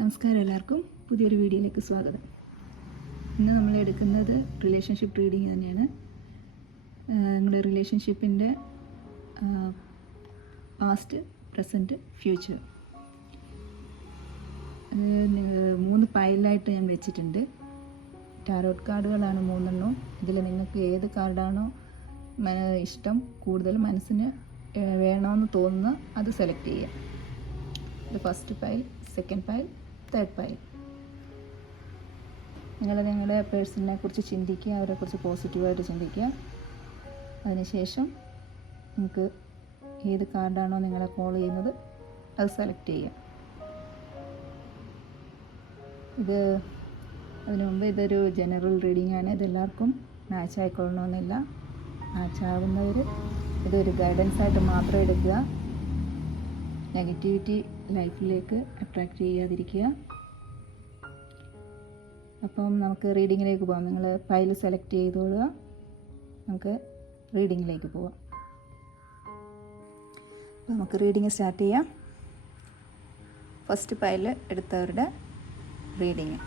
നമസ്കാരം, എല്ലാവർക്കും പുതിയൊരു വീഡിയോയിലേക്ക് സ്വാഗതം. ഇന്ന് നമ്മൾ എടുക്കുന്നത് റിലേഷൻഷിപ്പ് റീഡിങ് തന്നെയാണ്. നിങ്ങളുടെ റിലേഷൻഷിപ്പിൻ്റെ പാസ്റ്റ്, പ്രസൻറ്റ്, ഫ്യൂച്ചർ 3 പൈലായിട്ട് ഞാൻ വെച്ചിട്ടുണ്ട്. ടാരോട്ട് കാർഡുകളാണ് 3 ഇതിൽ നിങ്ങൾക്ക് ഏത് കാർഡാണോ ഇഷ്ടം, കൂടുതൽ മനസ്സിന് വേണമെന്ന് തോന്നുന്ന അത് സെലക്ട് ചെയ്യുക. ഇത് first pile, second pile, third pile. നിങ്ങളുടെ പേഴ്സണിനെ കുറിച്ച് ചിന്തിക്കുക, അവരെക്കുറിച്ച് പോസിറ്റീവായിട്ട് ചിന്തിക്കുക. അതിനുശേഷം നിങ്ങൾക്ക് ഏത് കാർഡാണോ നിങ്ങളെ കോൾ ചെയ്യുന്നത് അത് സെലക്ട് ചെയ്യുക. അതിനു മുമ്പ് ഇതൊരു ജനറൽ റീഡിംഗ് ആണ്. ഇതെല്ലാവർക്കും മാച്ച് ആയിക്കൊള്ളണമെന്നില്ല. മാച്ച് ആവുന്നവർ ഇതൊരു ഗൈഡൻസ് ആയിട്ട് മാത്രം എടുക്കുക. നെഗറ്റിവിറ്റി ലൈഫിലേക്ക് അട്രാക്റ്റ് ചെയ്യാതിരിക്കുക. അപ്പം നമുക്ക് റീഡിങ്ങിലേക്ക് പോകാം. നിങ്ങൾ ഫയൽ സെലക്ട് ചെയ്തോളുക. നമുക്ക് റീഡിങ്ങിലേക്ക് പോവാം. അപ്പോൾ നമുക്ക് റീഡിങ് സ്റ്റാർട്ട് ചെയ്യാം. ഫസ്റ്റ് ഫയൽ എടുത്തവരുടെ റീഡിങ്.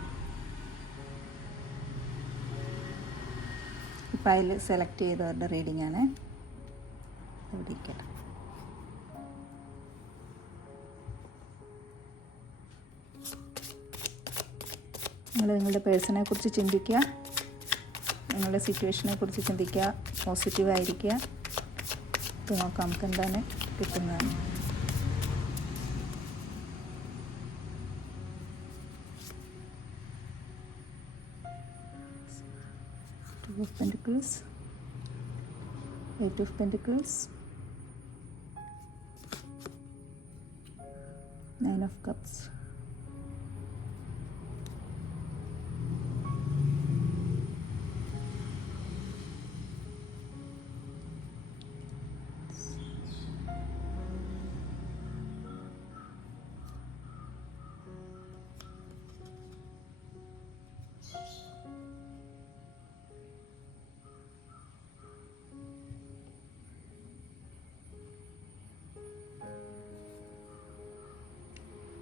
ഫയൽ സെലക്ട് ചെയ്തവരുടെ റീഡിംഗ് ആണ്. ഇവിടെ ഇരിക്കട്ടെ. നിങ്ങളുടെ പേഴ്സണെ കുറിച്ച് ചിന്തിക്കുക, നിങ്ങളുടെ സിറ്റുവേഷനെ കുറിച്ച് ചിന്തിക്കുക, പോസിറ്റീവായിരിക്കുക. ഇത് നോക്കാം നമുക്ക് എന്താണ് കിട്ടുന്നതാണ്. Two of Pentacles, Eight of Pentacles, Nine of Cups,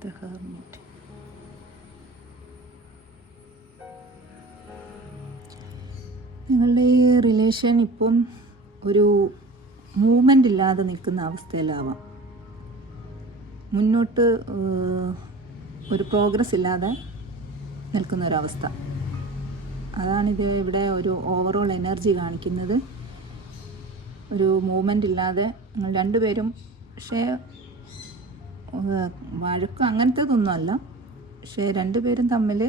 The Hermit. നിങ്ങളുടെ ഈ റിലേഷൻ ഇപ്പം ഒരു മൂവ്മെൻ്റ് ഇല്ലാതെ നിൽക്കുന്ന അവസ്ഥയിലാവാം. മുന്നോട്ട് ഒരു പ്രോഗ്രസ് ഇല്ലാതെ നിൽക്കുന്ന ഒരവസ്ഥ. അതാണിത് ഇവിടെ ഒരു ഓവറോൾ എനർജി കാണിക്കുന്നത്. ഒരു മൂവ്മെൻ്റ് ഇല്ലാതെ നിങ്ങൾ രണ്ടുപേരും, പക്ഷേ വഴക്കം അങ്ങനത്തേതൊന്നുമല്ല, പക്ഷേ രണ്ടുപേരും തമ്മിൽ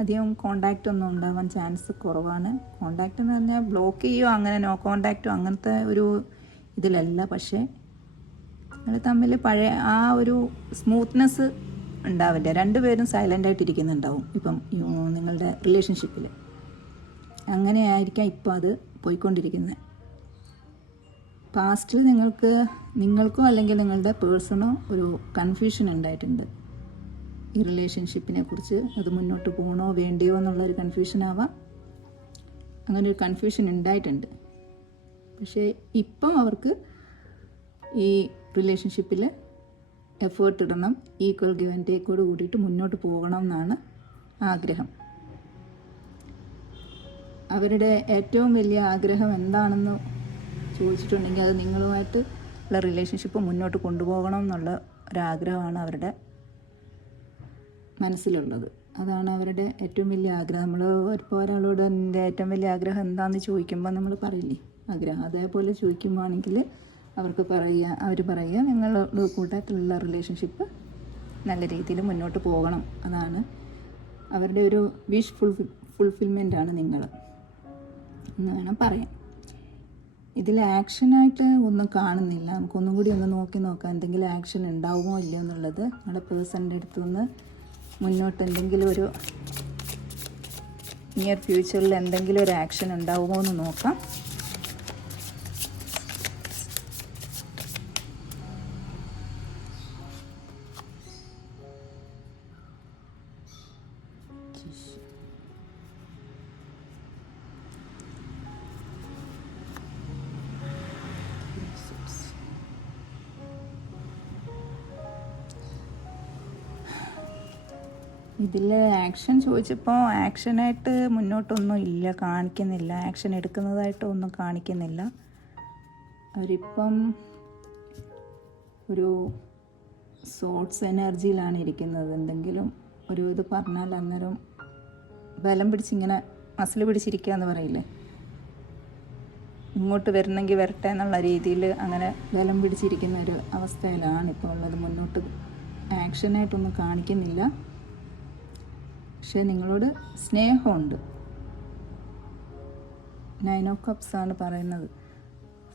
അധികം കോണ്ടാക്റ്റ് ഒന്നും ഉണ്ടാവാൻ ചാൻസ് കുറവാണ്. കോണ്ടാക്റ്റ് എന്ന് പറഞ്ഞാൽ ബ്ലോക്ക് ചെയ്യുകയോ അങ്ങനെ നോ കോണ്ടാക്റ്റോ അങ്ങനത്തെ ഒരു ഇതിലല്ല. പക്ഷേ നിങ്ങൾ തമ്മിൽ പഴയ ആ ഒരു സ്മൂത്ത്നെസ് ഉണ്ടാവില്ല. രണ്ടുപേരും സൈലൻ്റായിട്ടിരിക്കുന്നുണ്ടാവും ഇപ്പം നിങ്ങളുടെ റിലേഷൻഷിപ്പിൽ. അങ്ങനെയായിരിക്കാം ഇപ്പം അത് പോയിക്കൊണ്ടിരിക്കുന്നത്. പാസ്റ്റിൽ നിങ്ങൾക്കോ അല്ലെങ്കിൽ നിങ്ങളുടെ പേഴ്സണോ ഒരു കൺഫ്യൂഷൻ ഉണ്ടായിട്ടുണ്ട് ഈ റിലേഷൻഷിപ്പിനെ കുറിച്ച്. അത് മുന്നോട്ട് പോകണോ വേണ്ടിയോ എന്നുള്ളൊരു കൺഫ്യൂഷൻ ആവാം. അങ്ങനെ ഒരു കൺഫ്യൂഷൻ ഉണ്ടായിട്ടുണ്ട്. പക്ഷേ ഇപ്പം അവർക്ക് ഈ റിലേഷൻഷിപ്പിൽ എഫേർട്ട് ഇടണം, ഈക്വൽ ഗിവ് ആൻഡ് ടേക്കോട് കൂടിയിട്ട് മുന്നോട്ട് പോകണം എന്നാണ് ആഗ്രഹം. അവരുടെ ഏറ്റവും വലിയ ആഗ്രഹം എന്താണെന്ന് ചോദിച്ചിട്ടുണ്ടെങ്കിൽ അത് നിങ്ങളുമായിട്ട് ഉള്ള റിലേഷൻഷിപ്പ് മുന്നോട്ട് കൊണ്ടുപോകണം എന്നുള്ള ഒരാഗ്രഹമാണ് അവരുടെ മനസ്സിലുള്ളത്. അതാണ് അവരുടെ ഏറ്റവും വലിയ ആഗ്രഹം. നമ്മൾ ഇപ്പോൾ ഒരാളോട് എൻ്റെ ഏറ്റവും വലിയ ആഗ്രഹം എന്താണെന്ന് ചോദിക്കുമ്പോൾ നമ്മൾ പറയില്ലേ ആഗ്രഹം, അതേപോലെ ചോദിക്കുമ്പോഴാണെങ്കിൽ അവർ പറയുക നിങ്ങളുടെ കൂട്ടത്തിലുള്ള റിലേഷൻഷിപ്പ് നല്ല രീതിയിൽ മുന്നോട്ട് പോകണം. അതാണ് അവരുടെ ഒരു വിഷ് ഫുൾഫിൽമെൻ്റാണ് നിങ്ങൾ എന്ന് വേണം പറയാൻ. ഇതിൽ ആക്ഷനായിട്ട് ഒന്നും കാണുന്നില്ല. നമുക്കൊന്നും കൂടി ഒന്ന് നോക്കാം എന്തെങ്കിലും ആക്ഷൻ ഉണ്ടാവുമോ ഇല്ലയോ എന്നുള്ളത്. നമ്മുടെ പേഴ്സണിൻ്റെ അടുത്തുനിന്ന് മുന്നോട്ട് എന്തെങ്കിലും ഒരു നിയർ ഫ്യൂച്ചറിൽ എന്തെങ്കിലും ഒരു ആക്ഷൻ ഉണ്ടാവുമോ എന്ന് നോക്കാം. ഇതിൽ ആക്ഷൻ ചോദിച്ചപ്പോൾ ആക്ഷനായിട്ട് മുന്നോട്ടൊന്നും ഇല്ല, കാണിക്കുന്നില്ല. ആക്ഷൻ എടുക്കുന്നതായിട്ട് ഒന്നും കാണിക്കുന്നില്ല. അവരിപ്പം ഒരു സോട്ട്സ് എനർജിയിലാണ് ഇരിക്കുന്നത്. എന്തെങ്കിലും ഒരു ഇത് പറഞ്ഞാൽ അന്നേരം ബലം പിടിച്ചിങ്ങനെ മസിൽ പിടിച്ചിരിക്കുക എന്ന് പറയില്ലേ, ഇങ്ങോട്ട് വരണമെങ്കിൽ വരട്ടെ എന്നുള്ള രീതിയിൽ അങ്ങനെ ബലം പിടിച്ചിരിക്കുന്ന ഒരു അവസ്ഥയിലാണ് ഇപ്പോൾ ഉള്ളത്. മുന്നോട്ട് ആക്ഷനായിട്ടൊന്നും കാണിക്കുന്നില്ല. പക്ഷേ നിങ്ങളോട് സ്നേഹമുണ്ട്. 9 ഓഫ് കപ്സ് ആണ് പറയുന്നത്.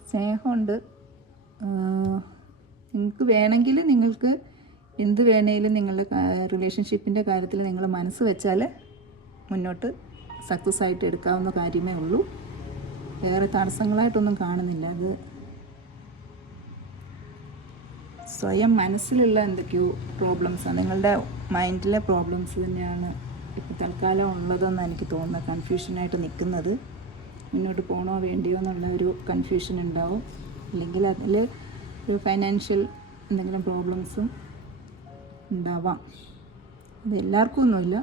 സ്നേഹമുണ്ട്. നിങ്ങൾക്ക് വേണമെങ്കിൽ നിങ്ങൾക്ക് എന്ത് വേണേലും നിങ്ങളുടെ റിലേഷൻഷിപ്പിൻ്റെ കാര്യത്തിൽ നിങ്ങൾ മനസ്സ് വെച്ചാൽ മുന്നോട്ട് സക്സസ് ആയിട്ട് എടുക്കാവുന്ന കാര്യമേ ഉള്ളൂ. വേറെ തടസ്സങ്ങളായിട്ടൊന്നും കാണുന്നില്ല. അത് സ്വയം മനസ്സിലുള്ള എന്തൊക്കെയോ പ്രോബ്ലംസാണ്, നിങ്ങളുടെ മൈൻഡിലെ പ്രോബ്ലംസ് തന്നെയാണ് ഇപ്പോൾ തൽക്കാലം ഉള്ളതെന്ന് എനിക്ക് തോന്നുന്നത്. കൺഫ്യൂഷനായിട്ട് നിൽക്കുന്നത്, മുന്നോട്ട് പോകണോ വേണ്ടിയോ എന്നുള്ള ഒരു കൺഫ്യൂഷൻ ഉണ്ടാവും. അല്ലെങ്കിൽ അതിൽ ഒരു ഫൈനാൻഷ്യൽ എന്തെങ്കിലും പ്രോബ്ലംസും ഉണ്ടാവാം. അത് എല്ലാവർക്കും ഒന്നുമില്ല,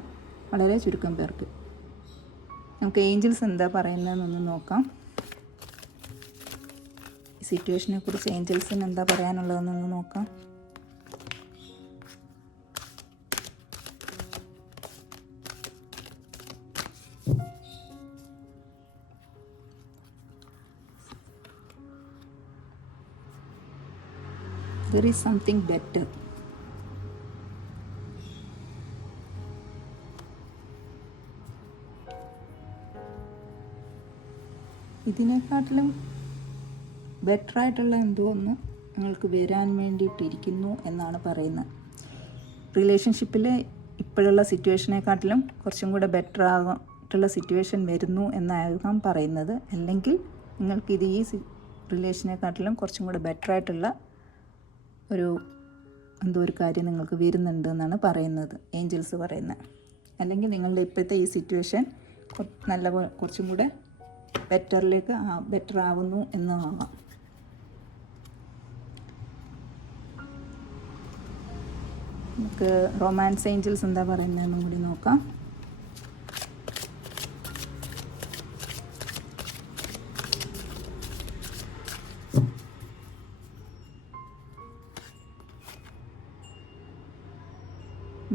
വളരെ ചുരുക്കം പേർക്ക്. നമുക്ക് ഏഞ്ചൽസ് എന്താ പറയുന്നതെന്നൊന്ന് നോക്കാം. ഈ സിറ്റുവേഷനെ കുറിച്ച് ഏഞ്ചൽസിന് എന്താ പറയാനുള്ളതെന്നൊന്ന് നോക്കാം. There is something better. ഇതിനെക്കാട്ടിലും ബെറ്ററായിട്ടുള്ള എന്തോ ഒന്ന് നിങ്ങൾക്ക് വരാൻ വേണ്ടിയിട്ടിരിക്കുന്നു എന്നാണ് പറയുന്നത്. റിലേഷൻഷിപ്പിൽ ഇപ്പോഴുള്ള സിറ്റുവേഷനെക്കാട്ടിലും കുറച്ചും കൂടെ ബെറ്റർ ആയിട്ടുള്ള സിറ്റുവേഷൻ വരുന്നു എന്നായിരിക്കാം പറയുന്നത്. അല്ലെങ്കിൽ നിങ്ങൾക്കിത് ഈ റിലേഷനെക്കാട്ടിലും കുറച്ചും കൂടെ ബെറ്ററായിട്ടുള്ള എന്തോ ഒരു കാര്യം നിങ്ങൾക്ക് വരുന്നുണ്ട് എന്നാണ് പറയുന്നത്, ഏഞ്ചൽസ് പറയുന്നത്. അല്ലെങ്കിൽ നിങ്ങളുടെ ഇപ്പോഴത്തെ ഈ സിറ്റുവേഷൻ കുറച്ചും കൂടെ ബെറ്ററിലേക്ക് ബെറ്റർ ആവുന്നു എന്നാവാം. നമുക്ക് റൊമാൻസ് ഏഞ്ചൽസ് എന്താ പറയുന്നതെന്നും കൂടി നോക്കാം.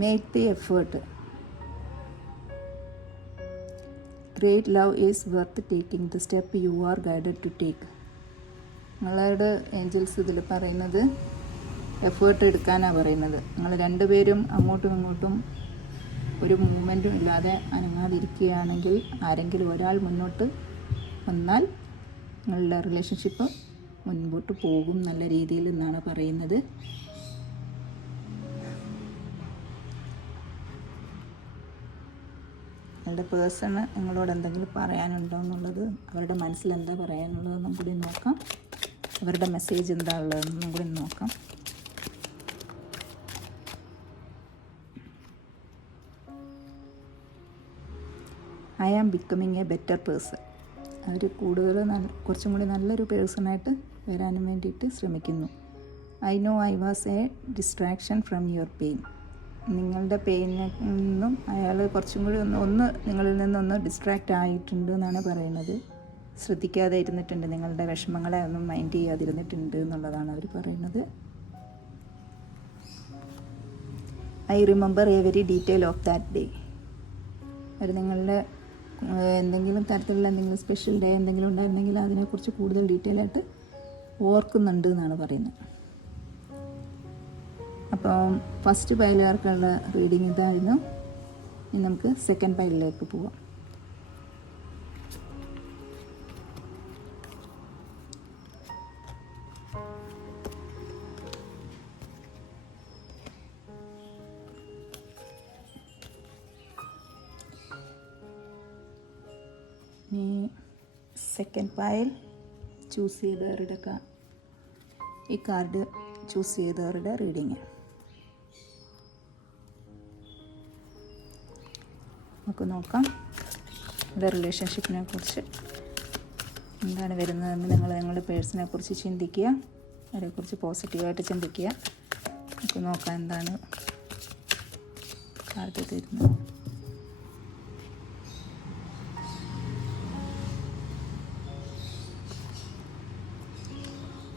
Make the effort. Great love is worth taking the step you are guided to take. നിങ്ങളോട് ഏഞ്ചൽസ് ഇതിൽ പറയുന്നത് എഫേർട്ട് എടുക്കാനാണ് പറയുന്നത്. നിങ്ങൾ രണ്ടുപേരും അങ്ങോട്ടും ഇങ്ങോട്ടും ഒരു മൂവ്മെൻറ്റും ഇല്ലാതെ അനങ്ങാതിരിക്കുകയാണെങ്കിൽ, ആരെങ്കിലും ഒരാൾ മുന്നോട്ട് വന്നാൽ നിങ്ങളുടെ റിലേഷൻഷിപ്പ് മുൻപോട്ട് പോകും നല്ല രീതിയിൽ എന്നാണ് പറയുന്നത്. നിങ്ങളുടെ പേഴ്സണ് നിങ്ങളോട് എന്തെങ്കിലും പറയാനുണ്ടോ എന്നുള്ളത്, അവരുടെ മനസ്സിൽ എന്താ പറയാനുള്ളതെന്നും കൂടി നോക്കാം. അവരുടെ മെസ്സേജ് എന്താ ഉള്ളതെന്നും കൂടി നോക്കാം. I am becoming a better person. അവർ കുറച്ചും കൂടി നല്ലൊരു പേഴ്സണായിട്ട് വരാനും വേണ്ടിയിട്ട് ശ്രമിക്കുന്നു. I know I was a distraction from your pain. നിങ്ങളുടെ പെയിനിൽ നിന്നും അയാൾ കുറച്ചും കൂടി ഒന്ന് നിങ്ങളിൽ നിന്നൊന്ന് ഡിസ്ട്രാക്റ്റ് ആയിട്ടുണ്ട് എന്നാണ് പറയുന്നത്. ശ്രദ്ധിക്കാതെ ഇരുന്നിട്ടുണ്ട്, നിങ്ങളുടെ വിഷമങ്ങളെ ഒന്നും മൈൻഡ് ചെയ്യാതിരുന്നിട്ടുണ്ട് എന്നുള്ളതാണ് അവർ പറയുന്നത്. I remember a very detail of that day. അവർ നിങ്ങളുടെ എന്തെങ്കിലും തരത്തിലുള്ള എന്തെങ്കിലും സ്പെഷ്യൽ ഡേ എന്തെങ്കിലും ഉണ്ടായിരുന്നെങ്കിൽ അതിനെക്കുറിച്ച് കൂടുതൽ ഡീറ്റെയിൽ ആയിട്ട് ഓർക്കുന്നുണ്ട് എന്നാണ് പറയുന്നത്. അപ്പം ഫസ്റ്റ് പൈലുകാർക്കുള്ള റീഡിങ് ഇതായിരുന്നു. ഇനി നമുക്ക് സെക്കൻഡ് പൈലിലേക്ക് പോവാം. ഇനി സെക്കൻഡ് പൈൽ ചൂസ് ചെയ്തവരുടെ ഈ കാർഡ് ചൂസ് ചെയ്തവരുടെ റീഡിങ് നമുക്ക് നോക്കാം. ഇത് റിലേഷൻഷിപ്പിനെ കുറിച്ച് എന്താണ് വരുന്നതെന്ന് നിങ്ങളുടെ പേഴ്സണെ കുറിച്ച് ചിന്തിക്കുക, അവരെക്കുറിച്ച് പോസിറ്റീവായിട്ട് ചിന്തിക്കുക. നമുക്ക് നോക്കാം എന്താണ് കാർഡ് തരുന്നത്.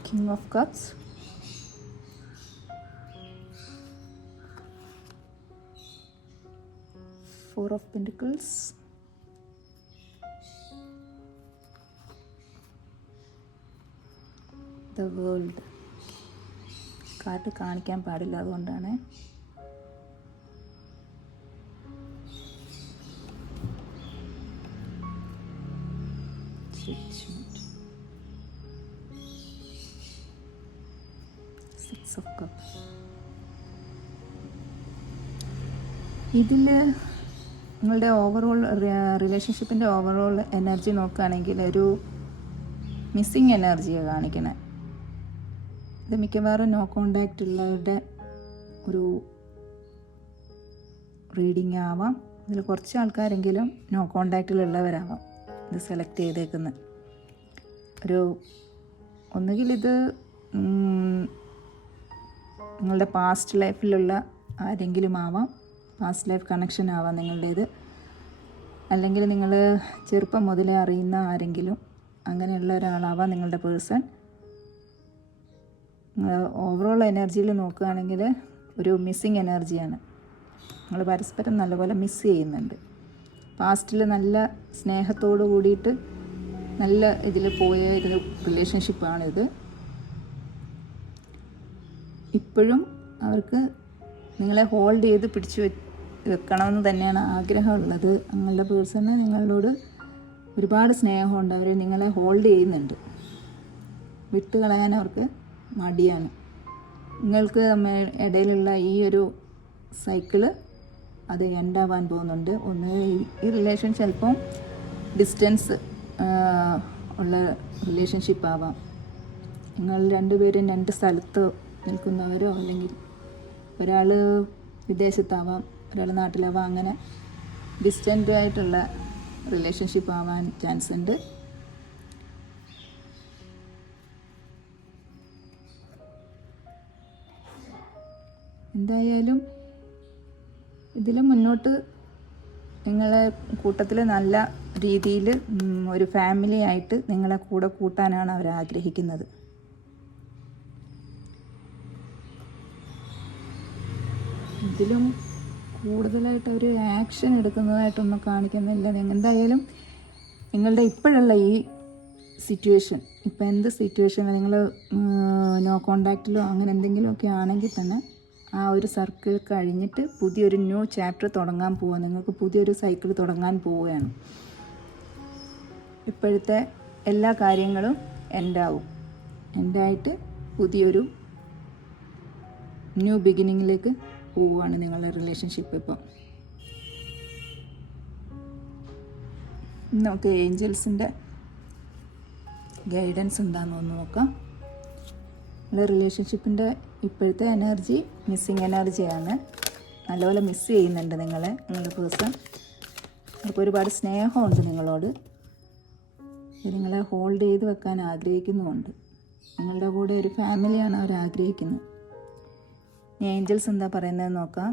King of Cups, Four of Pentacles, The World. Card കാണിക്കാൻ പാടില്ല, അതുകൊണ്ടാണ്. Six of Cups. ഇതിൽ നിങ്ങളുടെ ഓവറോൾ റിലേഷൻഷിപ്പിൻ്റെ ഓവറോൾ എനർജി നോക്കുകയാണെങ്കിൽ ഒരു മിസ്സിങ് എനർജിയാണ് കാണിക്കണേ. ഇത് മിക്കവാറും നോ കോണ്ടാക്റ്റ് ഉള്ളവരുടെ ഒരു റീഡിങ് ആവാം. ഇതിൽ കുറച്ച് ആൾക്കാരെങ്കിലും നോ കോണ്ടാക്റ്റിലുള്ളവരാവാം ഇത് സെലക്ട് ചെയ്തേക്കുന്നത്. ഒന്നുകിൽ ഇത് നിങ്ങളുടെ പാസ്റ്റ് ലൈഫിലുള്ള ആരെങ്കിലും ആവാം, പാസ്റ്റ് ലൈഫ് കണക്ഷൻ ആവാം നിങ്ങളുടേത്. അല്ലെങ്കിൽ നിങ്ങൾ ചെറുപ്പം മുതലേ അറിയുന്ന ആരെങ്കിലും, അങ്ങനെയുള്ള ഒരാളാവാം നിങ്ങളുടെ പേഴ്സൺ. ഓവറോൾ എനർജിയിൽ നോക്കുകയാണെങ്കിൽ ഒരു മിസ്സിങ് എനർജിയാണ്. നിങ്ങൾ പരസ്പരം നല്ലപോലെ മിസ് ചെയ്യുന്നുണ്ട്. പാസ്റ്റിൽ നല്ല സ്നേഹത്തോട് കൂടിയിട്ട് നല്ല ഇതിൽ പോയ ഒരു റിലേഷൻഷിപ്പാണിത്. ഇപ്പോഴും അവർക്ക് നിങ്ങളെ ഹോൾഡ് ചെയ്ത് പിടിച്ചു വെക്കണമെന്ന് തന്നെയാണ് ആഗ്രഹമുള്ളത്. നിങ്ങളുടെ പേഴ്സണ് നിങ്ങളോട് ഒരുപാട് സ്നേഹമുണ്ട്. അവർ നിങ്ങളെ ഹോൾഡ് ചെയ്യുന്നുണ്ട്. വിട്ട് കളയാൻ അവർക്ക് മടിയാണ്. നിങ്ങൾക്ക് ഇടയിലുള്ള ഈ ഒരു സൈക്കിള് അത് എൻഡാവാൻ പോകുന്നുണ്ട്. ഒന്ന് ഈ റിലേഷൻ ചിലപ്പം ഡിസ്റ്റൻസ് ഉള്ള റിലേഷൻഷിപ്പ് ആവാം. നിങ്ങൾ രണ്ടുപേരും രണ്ട് സ്ഥലത്ത് നിൽക്കുന്നവരോ, അല്ലെങ്കിൽ ഒരാൾ വിദേശത്താവാം, ഒരാൾ നാട്ടിലാവാം. അങ്ങനെ ഡിസ്റ്റൻ്റ് ആയിട്ടുള്ള റിലേഷൻഷിപ്പ് ആവാൻ ചാൻസ് ഉണ്ട്. എന്തായാലും ഇതിൽ മുന്നോട്ട് നിങ്ങളെ കൂട്ടത്തിൽ നല്ല രീതിയിൽ ഒരു ഫാമിലി ആയിട്ട് നിങ്ങളെ കൂടെ കൂട്ടാനാണ് അവർ ആഗ്രഹിക്കുന്നത്. ഇതിലും കൂടുതലായിട്ട് അവർ ആക്ഷൻ എടുക്കുന്നതായിട്ടൊന്നും കാണിക്കുന്നില്ല. എന്തായാലും നിങ്ങളുടെ ഇപ്പോഴുള്ള ഈ സിറ്റുവേഷൻ, ഇപ്പം എന്ത് സിറ്റുവേഷനിൽ നിങ്ങൾ നോ കോണ്ടാക്റ്റിലോ അങ്ങനെ എന്തെങ്കിലുമൊക്കെ ആണെങ്കിൽ തന്നെ ആ ഒരു സർക്കിൾ കഴിഞ്ഞിട്ട് പുതിയൊരു ന്യൂ ചാപ്റ്റർ തുടങ്ങാൻ പോവുക. നിങ്ങൾക്ക് പുതിയൊരു സൈക്കിൾ തുടങ്ങാൻ പോവുകയാണ്. ഇപ്പോഴത്തെ എല്ലാ കാര്യങ്ങളും എൻഡായിട്ട് പുതിയൊരു ന്യൂ ബിഗിനിങ്ങിലേക്ക് പോവുകയാണ് നിങ്ങളുടെ റിലേഷൻഷിപ്പ്. ഇപ്പം നമുക്ക് ഏഞ്ചൽസിൻ്റെ ഗൈഡൻസ് എന്താണെന്ന് നോക്കാം. നിങ്ങളുടെ റിലേഷൻഷിപ്പിൻ്റെ ഇപ്പോഴത്തെ എനർജി മിസ്സിങ് എനർജിയാണ്. നല്ലപോലെ മിസ് ചെയ്യുന്നുണ്ട് നിങ്ങളുടെ പേഴ്സൺ. അവർക്ക് ഒരുപാട് സ്നേഹമുണ്ട് നിങ്ങളോട്. നിങ്ങളെ ഹോൾഡ് ചെയ്ത് വെക്കാൻ ആഗ്രഹിക്കുന്നുമുണ്ട്. നിങ്ങളുടെ കൂടെ ഒരു ഫാമിലിയാണ് അവർ ആഗ്രഹിക്കുന്നത്. ഏഞ്ചൽസ് എന്താ പറയുന്നത് നോക്കാം.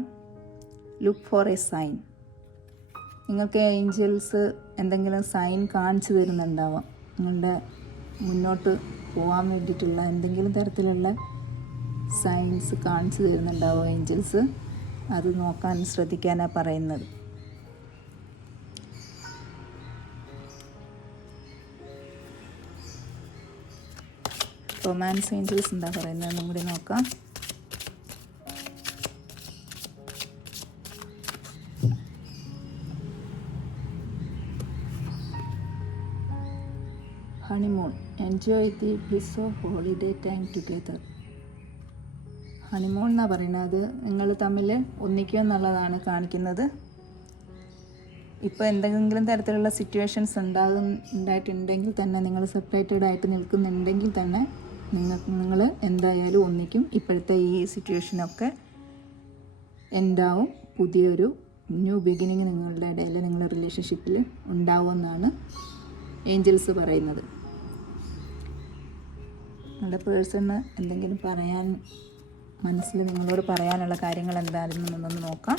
Look for a sign. നിങ്ങൾക്ക് ഏഞ്ചൽസ് എന്തെങ്കിലും സൈൻ കാണിച്ചു തരുന്നുണ്ടാവാം. നിങ്ങളുടെ മുന്നോട്ട് പോകാൻ വേണ്ടിയിട്ടുള്ള എന്തെങ്കിലും തരത്തിലുള്ള സൈൻസ് കാണിച്ചു തരുന്നുണ്ടാവും ഏഞ്ചൽസ്. അത് നോക്കാൻ ശ്രദ്ധിക്കാനാണ് പറയുന്നത്. റൊമാൻസ് ഏഞ്ചൽസ് എന്താ പറയുന്നതെന്നും കൂടി നോക്കാം. Honeymoon, enjoy the bliss of holiday time together. Honeymoon എന്നാണ് പറയുന്നത്. നിങ്ങൾ തമ്മിൽ ഒന്നിക്കുക എന്നുള്ളതാണ് കാണിക്കുന്നത്. ഇപ്പോൾ എന്തെങ്കിലും തരത്തിലുള്ള സിറ്റുവേഷൻസ് ഉണ്ടായിട്ടുണ്ടെങ്കിൽ തന്നെ, നിങ്ങൾ സെപ്പറേറ്റഡ് ആയിട്ട് നിൽക്കുന്നുണ്ടെങ്കിൽ തന്നെ നിങ്ങൾ എന്തായാലും ഒന്നിക്കും. ഇപ്പോഴത്തെ ഈ സിറ്റുവേഷനൊക്കെ എന്താവും, പുതിയൊരു ന്യൂ ബിഗിനിങ് നിങ്ങളുടെ ഇടയിൽ, നിങ്ങളുടെ റിലേഷൻഷിപ്പിൽ ഉണ്ടാവുമെന്നാണ് ഏഞ്ചൽസ് പറയുന്നത്. നിങ്ങളുടെ പേഴ്സണ് എന്തെങ്കിലും മനസ്സിൽ നിങ്ങളോട് പറയാനുള്ള കാര്യങ്ങൾ എന്താണെന്നൊന്ന് നോക്കാം.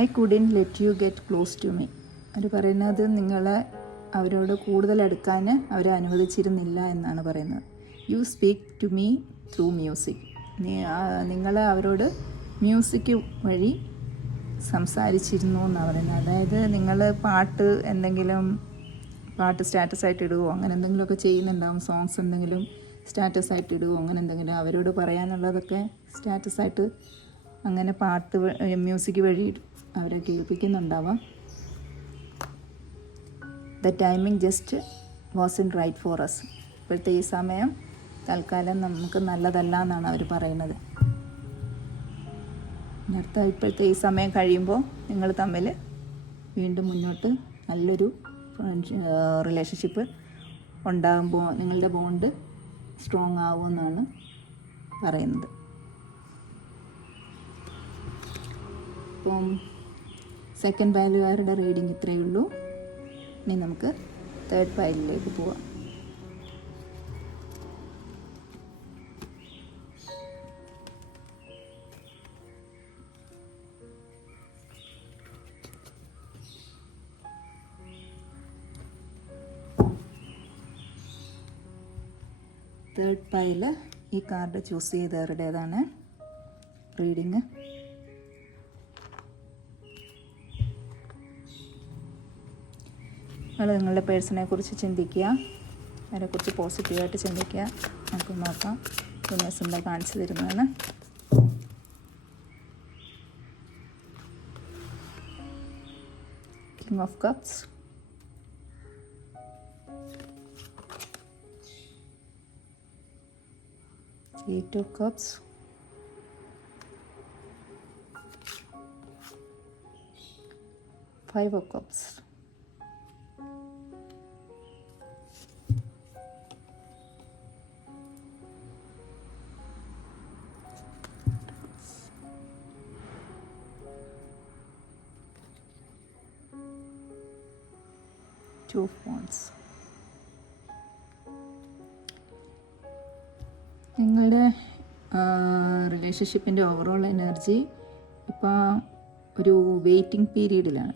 I couldn't let you get close to me. അവർ പറയുന്നത് നിങ്ങളെ അവരോട് കൂടുതൽ അടുക്കാൻ അവരെ അനുവദിച്ചിരുന്നില്ല എന്നാണ് പറയുന്നത്. You speak to me through music. നിങ്ങൾ അവരോട് മ്യൂസിക് വഴി സംസാരിച്ചിരുന്നു എന്നാണ് പറയുന്നത്. അതായത് നിങ്ങൾ പാട്ട് സ്റ്റാറ്റസായിട്ട് ഇടുകയോ അങ്ങനെ എന്തെങ്കിലുമൊക്കെ ചെയ്യുന്നുണ്ടാവും. സോങ്സ് എന്തെങ്കിലും സ്റ്റാറ്റസായിട്ട് ഇടുകയോ അങ്ങനെ എന്തെങ്കിലും അവരോട് പറയാനുള്ളതൊക്കെ സ്റ്റാറ്റസായിട്ട് അങ്ങനെ മ്യൂസിക് വഴി അവരെ കേൾപ്പിക്കുന്നുണ്ടാവാം. The timing just wasn't right for us. ഇപ്പോഴത്തെ ഈ സമയം തൽക്കാലം നമുക്ക് നല്ലതല്ല എന്നാണ് അവർ പറയുന്നത്. നേരത്തെ ഇപ്പോഴത്തെ ഈ സമയം കഴിയുമ്പോൾ നിങ്ങൾ തമ്മിൽ വീണ്ടും മുന്നോട്ട് നല്ലൊരു റിലേഷൻഷിപ്പ് ഉണ്ടാകുമ്പോൾ നിങ്ങളുടെ ബോണ്ട് സ്ട്രോങ് ആവുമെന്നാണ് പറയുന്നത്. അപ്പം സെക്കൻഡ് പൈലുകാരുടെ റീഡിങ് ഇത്രയേ ഉള്ളൂ. ഇനി നമുക്ക് തേർഡ് പൈലിലേക്ക് പോവാം. തേർഡ് പൈല് ഈ കാർഡ് ചൂസ് ചെയ്തവരുടേതാണ് റീഡിങ്. നിങ്ങൾ നിങ്ങളുടെ പേഴ്സണെ കുറിച്ച് ചിന്തിക്കുക, അതിനെക്കുറിച്ച് പോസിറ്റീവായിട്ട് ചിന്തിക്കുക. നമുക്ക് നോക്കാം യൂണിവേഴ്സ് എന്താ കാണിച്ചു തരുന്നതെന്ന്. King of cups, Eight of Cups, Five of Cups, Two of Wands. നിങ്ങളുടെ റിലേഷൻഷിപ്പിൻ്റെ ഓവറോൾ എനർജി ഇപ്പോൾ ഒരു വെയിറ്റിംഗ് പീരീഡിലാണ്.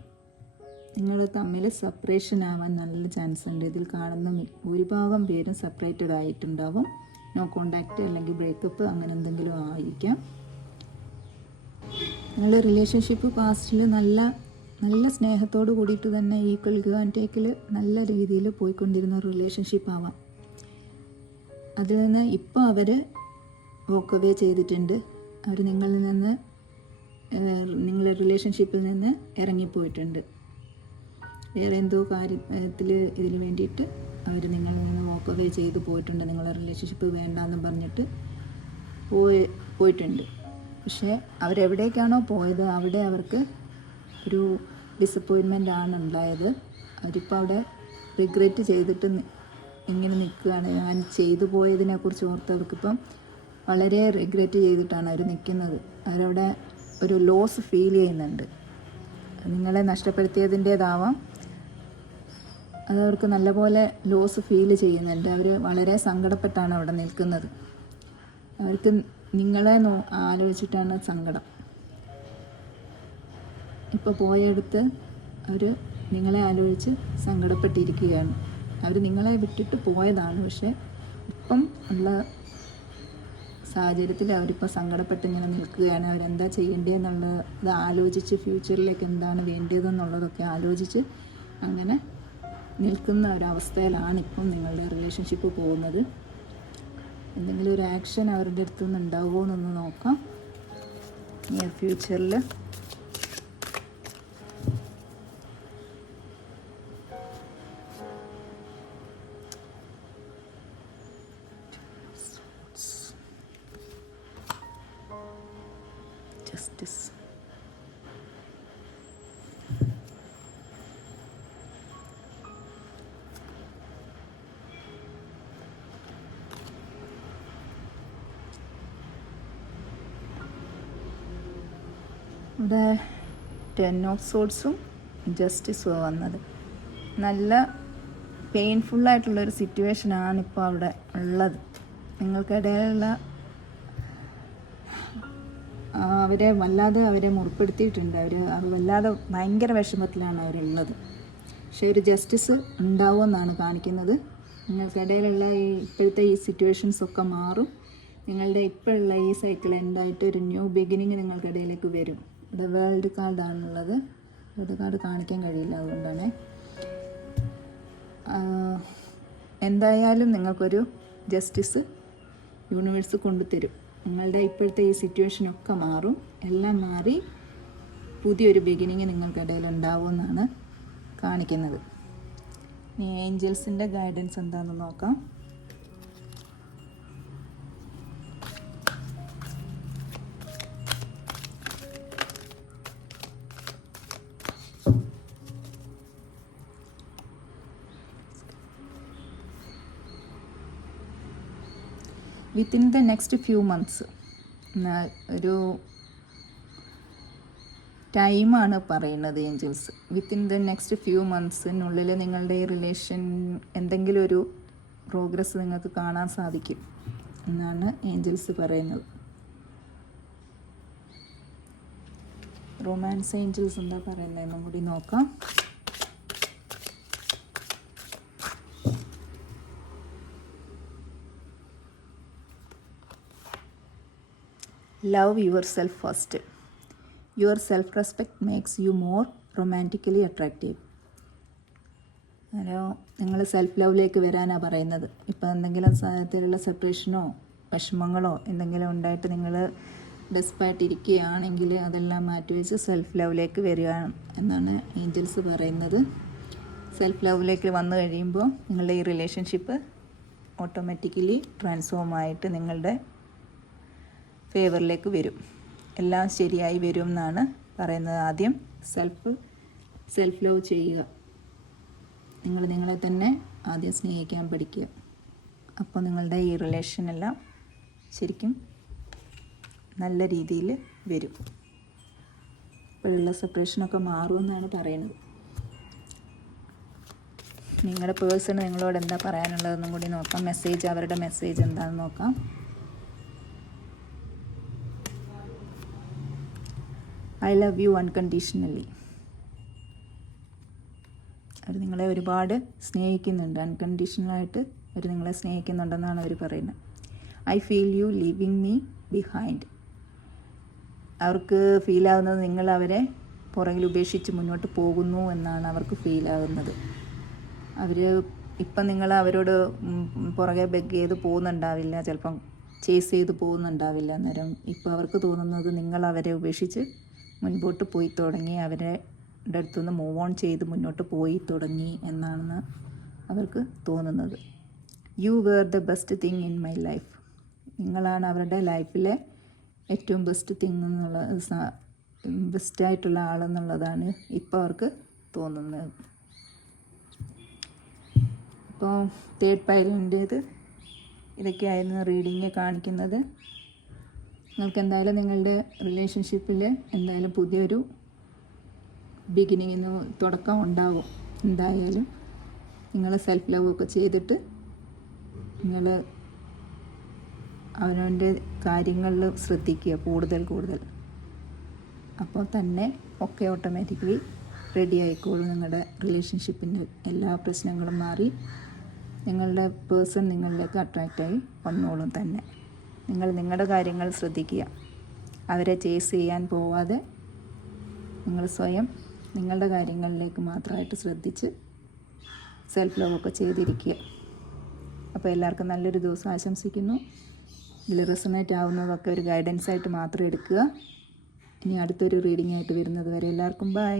നിങ്ങൾ തമ്മിൽ സെപ്പറേഷൻ ആവാൻ നല്ല ചാൻസ് ഉണ്ട്. ഇതിൽ കാണുന്ന ഭൂരിഭാഗം പേരും സെപ്പറേറ്റഡ് ആയിട്ടുണ്ടാവും. നോ കോണ്ടാക്റ്റ് അല്ലെങ്കിൽ ബ്രേക്കപ്പ് അങ്ങനെ എന്തെങ്കിലും ആയിരിക്കാം. നിങ്ങളുടെ റിലേഷൻഷിപ്പ് പാസ്റ്റിൽ നല്ല സ്നേഹത്തോട് കൂടിയിട്ട് തന്നെ ഈക്വൽ ഗിവ് ആൻഡ് ടേക്കിൽ നല്ല രീതിയിൽ പോയിക്കൊണ്ടിരുന്ന റിലേഷൻഷിപ്പ് ആവാം. അതിൽ നിന്ന് ഇപ്പോൾ അവർ വോക്ക് അവേ ചെയ്തിട്ടുണ്ട്. അവർ നിങ്ങളുടെ റിലേഷൻഷിപ്പിൽ നിന്ന് ഇറങ്ങിപ്പോയിട്ടുണ്ട്. വേറെ എന്തോ കാര്യത്തിൽ ഇതിന് വേണ്ടിയിട്ട് അവർ നിങ്ങളിൽ നിന്ന് വോക്ക് അവേ ചെയ്ത് പോയിട്ടുണ്ട്. നിങ്ങളുടെ റിലേഷൻഷിപ്പ് വേണ്ടാന്ന് പറഞ്ഞിട്ട് പോയിട്ടുണ്ട്. പക്ഷേ അവരെവിടേക്കാണോ പോയത് അവിടെ അവർക്ക് ഒരു ഡിസപ്പോയിൻമെൻ്റ് ആണ് ഉണ്ടായത്. അവരിപ്പോൾ അവിടെ റിഗ്രറ്റ് ചെയ്തിട്ട് ഇങ്ങനെ നിൽക്കുകയാണ്. ഞാൻ ചെയ്തു പോയതിനെക്കുറിച്ച് ഓർത്ത് അവർക്കിപ്പം വളരെ റിഗ്രറ്റ് ചെയ്തിട്ടാണ് അവർ നിൽക്കുന്നത്. അവരവിടെ ഒരു ലോസ് ഫീൽ ചെയ്യുന്നുണ്ട്. നിങ്ങളെ നഷ്ടപ്പെടുത്തിയതിൻ്റേതാവാം. അതവർക്ക് നല്ലപോലെ ലോസ് ഫീൽ ചെയ്യുന്നുണ്ട്. അവർ വളരെ സങ്കടപ്പെട്ടാണ് അവിടെ നിൽക്കുന്നത്. അവർക്ക് നിങ്ങളെ ആലോചിച്ചിട്ടാണ് സങ്കടം. ഇപ്പോൾ പോയടുത്ത് അവർ നിങ്ങളെ ആലോചിച്ച് സങ്കടപ്പെട്ടിരിക്കുകയാണ്. അവർ നിങ്ങളെ വിട്ടിട്ട് പോയതാണ്. പക്ഷേ ഇപ്പം ഉള്ള സാഹചര്യത്തിൽ അവരിപ്പോൾ സങ്കടപ്പെട്ട് ഇങ്ങനെ നിൽക്കുകയാണ്. അവരെന്താ ചെയ്യേണ്ടതെന്നുള്ളത് ആലോചിച്ച് ഫ്യൂച്ചറിലേക്ക് എന്താണ് വേണ്ടതെന്നുള്ളതൊക്കെ ആലോചിച്ച് അങ്ങനെ നിൽക്കുന്ന ഒരവസ്ഥയിലാണ് ഇപ്പം നിങ്ങളുടെ റിലേഷൻഷിപ്പ് പോകുന്നത്. എന്തെങ്കിലും ഒരു ആക്ഷൻ അവരുടെ അടുത്തുനിന്ന് ഉണ്ടാവുമോ എന്നൊന്ന് നോക്കാം നിയർ ഫ്യൂച്ചറിൽ. ജസ്റ്റിസ്, ഇവിടെ 10 ഓഫ് സോഡ്സും ജസ്റ്റിസും വന്നത്. നല്ല പെയിൻഫുള്ളായിട്ടുള്ളൊരു സിറ്റുവേഷനാണ് ഇപ്പോൾ അവിടെ ഉള്ളത്. നിങ്ങൾക്കിടയിലുള്ള അവരെ വല്ലാതെ മുറിപ്പെടുത്തിയിട്ടുണ്ട്. അവർ വല്ലാതെ ഭയങ്കര വിഷമത്തിലാണ് അവരുള്ളത്. പക്ഷേ ഒരു ജസ്റ്റിസ് ഉണ്ടാവുമെന്നാണ് കാണിക്കുന്നത്. നിങ്ങൾക്കിടയിലുള്ള ഇപ്പോഴത്തെ ഈ സിറ്റുവേഷൻസൊക്കെ മാറും. നിങ്ങളുടെ ഇപ്പോഴുള്ള ഈ സൈക്കിൾ എന്തായിട്ട് ഒരു ന്യൂ ബിഗിനിങ് നിങ്ങൾക്കിടയിലേക്ക് വരും. ഇത് വേൾഡ് കാർഡാണുള്ളത്. വേൾഡ് കാർഡ് കാണിക്കാൻ കഴിയില്ല, അതുകൊണ്ടാണ്. എന്തായാലും നിങ്ങൾക്കൊരു ജസ്റ്റിസ് യൂണിവേഴ്സ് കൊണ്ടുതരും. നിങ്ങളുടെ ഇപ്പോഴത്തെ ഈ സിറ്റുവേഷനൊക്കെ മാറും. എല്ലാം മാറി പുതിയൊരു ബിഗിനിങ് നിങ്ങൾക്കിടയിൽ ഉണ്ടാവുമെന്നാണ് കാണിക്കുന്നത്. ഇനി ഏഞ്ചൽസിൻ്റെ ഗൈഡൻസ് എന്താണെന്ന് നോക്കാം. Within the next few months, ഒരു ടൈമാണ് പറയുന്നത് angels. Within the next few മന്ത്സിനുള്ളിൽ നിങ്ങളുടെ ഈ റിലേഷൻ എന്തെങ്കിലും ഒരു പ്രോഗ്രസ് നിങ്ങൾക്ക് കാണാൻ സാധിക്കും എന്നാണ് ഏഞ്ചൽസ് പറയുന്നത്. റൊമാൻസ് ഏഞ്ചൽസ് എന്താ പറയുന്നതെന്നും കൂടി നോക്കാം. Love yourself first. Your self-respect makes you more romantically attractive. നിങ്ങൾ സെൽഫ് ലവിലേക്ക് വരാനാണ് പറയുന്നത്. ഇപ്പോൾ എന്തെങ്കിലും തരത്തിലുള്ള സെപ്പറേഷനോ വിഷമങ്ങളോ എന്തെങ്കിലും ഉണ്ടായിട്ട് നിങ്ങൾ ഡെസ്പായിട്ടിരിക്കുകയാണെങ്കിൽ അതെല്ലാം മാറ്റിവെച്ച് സെൽഫ് ലവിലേക്ക് വരിക എന്നാണ് ഏഞ്ചൽസ് പറയുന്നത്. സെൽഫ് ലവിലേക്ക് വന്നു കഴിയുമ്പോൾ നിങ്ങളുടെ ഈ റിലേഷൻഷിപ്പ് ഓട്ടോമാറ്റിക്കലി ട്രാൻസ്ഫോം ആയിട്ട് നിങ്ങളുടെ ഫേവറിലേക്ക് വരും. എല്ലാം ശരിയായി വരും എന്നാണ് പറയുന്നത്. ആദ്യം സെൽഫ് ലവ് ചെയ്യുക. നിങ്ങളെ തന്നെ ആദ്യം സ്നേഹിക്കാൻ പഠിക്കുക. അപ്പോൾ നിങ്ങളുടെ ഈ റിലേഷനെല്ലാം ശരിക്കും നല്ല രീതിയിൽ വരും. ഇപ്പോഴുള്ള സെപ്പറേഷനൊക്കെ മാറുമെന്നാണ് പറയുന്നത്. നിങ്ങളുടെ പേഴ്സൺ നിങ്ങളോട് എന്താ പറയാനുള്ളതെന്നും കൂടി നോക്കാം. അവരുടെ മെസ്സേജ് എന്താണെന്ന് നോക്കാം. I love you unconditionally. അവർ നിങ്ങളെ ഒരുപാട് സ്നേഹിക്കുന്നുണ്ട്. അൺകണ്ടീഷണലായിട്ട് അവർ നിങ്ങളെ സ്നേഹിക്കുന്നുണ്ടെന്നാണ് അവർ പറയുന്നത്. I feel you leaving me behind. അവർക്ക് ഫീലാവുന്നത് നിങ്ങൾ അവരെ പുറകിൽ ഉപേക്ഷിച്ച് മുന്നോട്ട് പോകുന്നു എന്നാണ് അവർക്ക് ഫീലാവുന്നത്. അവർ ഇപ്പം നിങ്ങൾ അവരോട് പുറകെ ബെഗ് ചെയ്ത് പോകുന്നുണ്ടാവില്ല, ചിലപ്പം ചേസ് ചെയ്ത് പോകുന്നുണ്ടാവില്ല. അന്നേരം ഇപ്പോൾ അവർക്ക് തോന്നുന്നത് നിങ്ങൾ അവരെ ഉപേക്ഷിച്ച് മുൻപോട്ട് പോയി തുടങ്ങി, അവരുടെ അടുത്തുനിന്ന് മൂവ് ഓൺ ചെയ്ത് മുന്നോട്ട് പോയി തുടങ്ങി എന്നാണ് അവർക്ക് തോന്നുന്നത്. You were the best thing in my life. നിങ്ങളാണ് അവരുടെ ലൈഫിലെ ഏറ്റവും ബെസ്റ്റായിട്ടുള്ള ആളെന്നുള്ളതാണ് ഇപ്പോൾ അവർക്ക് തോന്നുന്നത്. ഇപ്പോൾ തേർഡ് പൈലിൻ്റേത് ഇതൊക്കെയായിരുന്നു റീഡിങ് കാണിക്കുന്നത്. നിങ്ങൾക്ക് എന്തായാലും നിങ്ങളുടെ റിലേഷൻഷിപ്പിൽ എന്തായാലും പുതിയൊരു ബിഗിനിങ്ങിന് തുടക്കം ഉണ്ടാവും. എന്തായാലും നിങ്ങൾ സെൽഫ് ലവ് ഒക്കെ ചെയ്തിട്ട് നിങ്ങൾ അവനവൻ്റെ കാര്യങ്ങളിൽ ശ്രദ്ധിക്കുക കൂടുതൽ. അപ്പോൾ തന്നെ ഒക്കെ ഓട്ടോമാറ്റിക്കലി റെഡി ആയിക്കോളും. നിങ്ങളുടെ റിലേഷൻഷിപ്പിൻ്റെ എല്ലാ പ്രശ്നങ്ങളും മാറി നിങ്ങളുടെ പേഴ്സൺ നിങ്ങളിലേക്ക് അട്രാക്റ്റായി വന്നോളും തന്നെ. നിങ്ങൾ നിങ്ങളുടെ കാര്യങ്ങൾ ശ്രദ്ധിക്കുക. അവരെ ചേസ് ചെയ്യാൻ പോവാതെ നിങ്ങൾ സ്വയം നിങ്ങളുടെ കാര്യങ്ങളിലേക്ക് മാത്രമായിട്ട് ശ്രദ്ധിച്ച് സെൽഫ് ലവ് ഒക്കെ ചെയ്തിരിക്കുക. അപ്പോൾ എല്ലാവർക്കും നല്ലൊരു ദിവസം ആശംസിക്കുന്നു. ഇതിൽ റെസണേറ്റ് ആവുന്നതൊക്കെ ഒരു ഗൈഡൻസായിട്ട് മാത്രം എടുക്കുക. ഇനി അടുത്തൊരു റീഡിംഗ് ആയിട്ട് വരുന്നത് വരെ എല്ലാവർക്കും ബൈ.